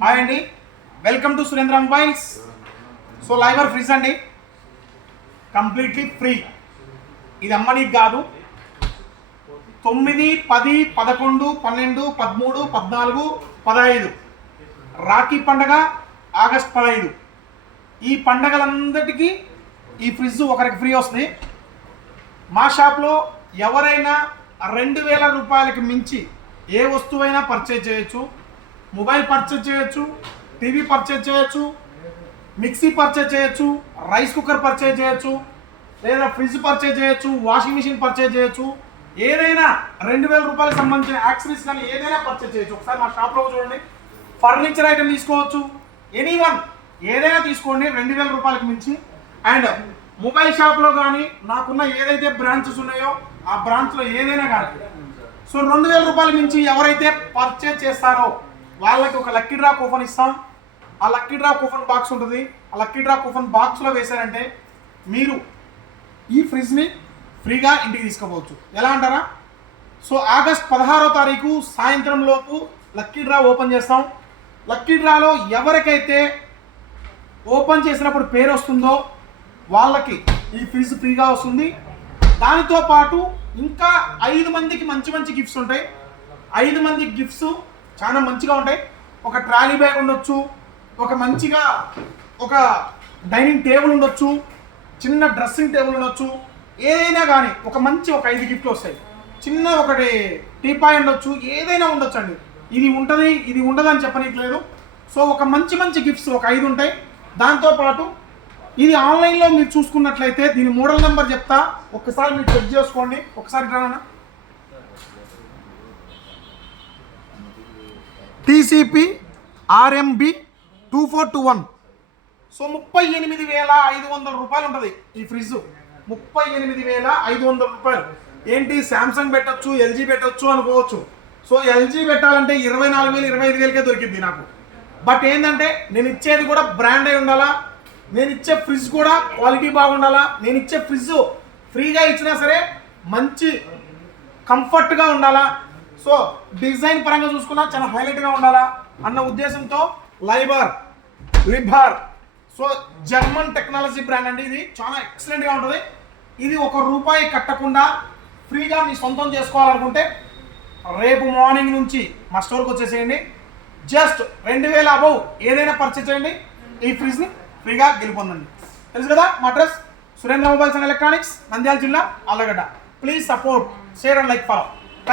Hi అండి. Welcome to Surendra mobiles so లైవర్ ఫ్రీస్ అండి కంప్లీట్లీ ఫ్రీ ఇది అమ్మనీకి కాదు. తొమ్మిది పది పదకొండు పన్నెండు పదమూడు పద్నాలుగు పదహైదు. రాఖీ పండగ ఆగస్ట్ పదహైదు. ఈ పండగలందరికీ ఈ ఫ్రిడ్జ్ ఒకరికి ఫ్రీ వస్తుంది. మా షాప్లో ఎవరైనా రెండు వేల రూపాయలకి మించి ఏ వస్తువైనా పర్చేజ్ చేయొచ్చు. మొబైల్ పర్చేజ్ చేయొచ్చు టీవీ పర్చేజ్ చేయొచ్చు మిక్సీ పర్చేజ్ చేయొచ్చు రైస్ కుక్కర్ పర్చేజ్ చేయొచ్చు లేదా ఫ్రిడ్జ్ పర్చేజ్ చేయొచ్చు వాషింగ్ మిషన్ పర్చేజ్ చేయొచ్చు ఏదైనా రెండు వేల రూపాయలకు సంబంధించిన యాక్సరీస్ కానీ ఏదైనా పర్చేజ్ చేయొచ్చు. ఒకసారి మా షాప్లో చూడండి. ఫర్నిచర్ ఐటమ్ తీసుకోవచ్చు. ఎనీ వన్ ఏదైనా తీసుకోండి రెండు వేల రూపాయలకు మించి. అండ్ మొబైల్ షాప్లో కానీ నాకున్న ఏదైతే బ్రాంచెస్ ఉన్నాయో ఆ బ్రాంచ్లో ఏదైనా కానీ. సో రెండు వేల రూపాయల మించి ఎవరైతే పర్చేజ్ చేస్తారో వాళ్ళకి ఒక లక్కీ డ్రా కూపన్ ఇస్తాం. ఆ లక్కీ డ్రా కూపన్ బాక్స్ ఉంటుంది. ఆ లక్కీ డ్రా కూపన్ బాక్స్లో వేశారంటే మీరు ఈ ఫ్రిడ్జ్ని ఫ్రీగా ఇంటికి తీసుకోవచ్చు ఎలా అంటారా? సో ఆగస్ట్ పదహారో తారీఖు సాయంత్రం లోపు లక్కీ డ్రా ఓపెన్ చేస్తాం. లక్కీ డ్రాలో ఎవరికైతే ఓపెన్ చేసినప్పుడు పేరు వస్తుందో వాళ్ళకి ఈ ఫ్రిడ్జ్ ఫ్రీగా వస్తుంది. దానితో పాటు ఇంకా ఐదు మందికి మంచి మంచి గిఫ్ట్స్ ఉంటాయి. ఐదు మంది గిఫ్ట్స్ చాలా మంచిగా ఉంటాయి. ఒక ట్రాలీ బ్యాగ్ ఉండొచ్చు ఒక మంచిగా ఒక డైనింగ్ టేబుల్ ఉండొచ్చు చిన్న డ్రెస్సింగ్ టేబుల్ ఉండొచ్చు ఏదైనా కానీ ఒక మంచి ఒక ఐదు గిఫ్ట్లు వస్తాయి. చిన్న ఒకటి టీపాయ్ ఉండొచ్చు ఏదైనా ఉండొచ్చు అండి ఇది ఉంటుంది ఇది ఉండదని చెప్పనీయట్లేదు సో ఒక మంచి మంచి గిఫ్ట్స్ ఒక ఐదు ఉంటాయి. దాంతోపాటు ఇది ఆన్లైన్లో మీరు చూసుకున్నట్లయితే దీని మోడల్ నెంబర్ చెప్తా. ఒకసారి మీరు చెక్ చేసుకోండి. ఒకసారి రానా? TCP RMB two four two one so ముప్పై ఎనిమిది వేల ఐదు వందల రూపాయలు ఉంటుంది ఈ ఫ్రిడ్జ్. ముప్పై ఎనిమిది వేల ఐదు వందల రూపాయలు. ఏంటి? శాంసంగ్ పెట్టొచ్చు ఎల్జీ పెట్టచ్చు అనుకోవచ్చు. సో ఎల్జీ పెట్టాలంటే ఇరవై నాలుగు వేలు ఇరవై ఐదు వేలకే దొరికింది నాకు. బట్ ఏంటంటే నేను ఇచ్చేది కూడా బ్రాండ్ అయి ఉండాలా? నేను ఇచ్చే ఫ్రిడ్జ్ కూడా క్వాలిటీ బాగుండాలా? నేను ఇచ్చే ఫ్రిడ్జ్ ఫ్రీగా ఇచ్చినా సరే మంచి కంఫర్ట్గా ఉండాలా? సో డిజైన్ పరంగా చూసుకున్నా చాలా హైలైట్గా ఉండాలా అన్న ఉద్దేశంతో లైబర్ లిబార్ సో జర్మన్ టెక్నాలజీ బ్రాండ్ అండి ఇది. చాలా ఎక్సలెంట్గా ఉంటుంది. ఇది ఒక రూపాయి కట్టకుండా ఫ్రీగా మీ సొంతం చేసుకోవాలనుకుంటే రేపు మార్నింగ్ నుంచి మా స్టోర్కి వచ్చేసేయండి. జస్ట్ రెండు వేల అబౌవ్ ఏదైనా పర్చేజ్ చేయండి. ఈ ఫ్రిడ్జ్ని ఫ్రీగా గెలుపొందండి. తెలుసు కదా మా address Surendra mobiles and electronics Nandyal జిల్లా Allagadda. Please support share and like follow